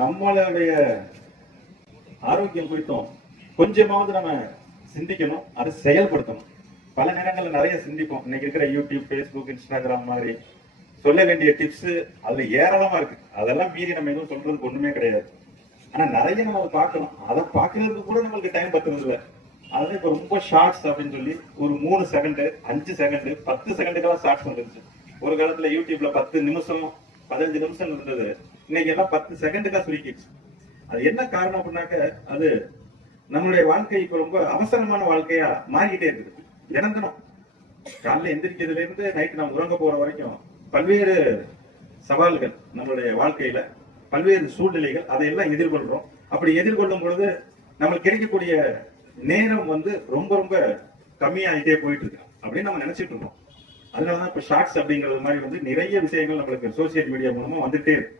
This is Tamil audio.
நம்மளுடைய ஆரோக்கியம் குறித்தும் கொஞ்சமாவது நம்ம சிந்திக்கணும், அதை செயல்படுத்தணும். பல நேரங்கள்ல நிறைய சிந்திப்போம். இன்னைக்கு இருக்கிற யூடியூப், ஃபேஸ்புக், இன்ஸ்டாகிராம் மாதிரி சொல்ல வேண்டிய டிப்ஸ் அதுல ஏராளமா இருக்கு. அதெல்லாம் மீறி நம்ம எதுவும் சொல்றதுக்கு ஒண்ணுமே கிடையாது. ஆனா நிறைய நம்ம பார்க்கணும். அதை பார்க்கறதுக்கு கூட நம்மளுக்கு டைம் பத்துறது இல்லை. அதாவது இப்ப ரொம்ப ஷார்ட்ஸ் அப்படின்னு சொல்லி ஒரு 3 செகண்ட், 5 செகண்ட், 10 செகண்டுக்கெல்லாம் ஷார்ட்ஸ் வந்துருச்சு. ஒரு காலத்துல யூடியூப்ல 10 நிமிஷம், 15 நிமிஷம் இருந்தது. இன்னைக்கு எல்லாம் 10 செகண்டுக்கா சுருக்கிடுச்சு. அது என்ன காரணம் அப்படின்னாக்க, அது நம்மளுடைய வாழ்க்கை இப்ப ரொம்ப அவசரமான வாழ்க்கையா மாறிக்கிட்டே இருக்குது. தினம் காலைல எந்திரிக்கிறதுல இருந்து நைட்டு நம்ம உறங்க போற வரைக்கும் பல்வேறு சவால்கள் நம்மளுடைய வாழ்க்கையில, பல்வேறு சூழ்நிலைகள், அதையெல்லாம் எதிர்கொள்றோம். அப்படி எதிர்கொள்ளும் பொழுது நம்மளுக்கு கிடைக்கக்கூடிய நேரம் ரொம்ப ரொம்ப கம்மியாயிட்டே போயிட்டு இருக்கு அப்படின்னு நம்ம நினைச்சிட்டு இருக்கோம். அதனாலதான் இப்ப ஷார்ட்ஸ் அப்படிங்கிறது மாதிரி நிறைய விஷயங்கள் நம்மளுக்கு சோசியல் மீடியா மூலமா வந்துட்டே இருக்கு.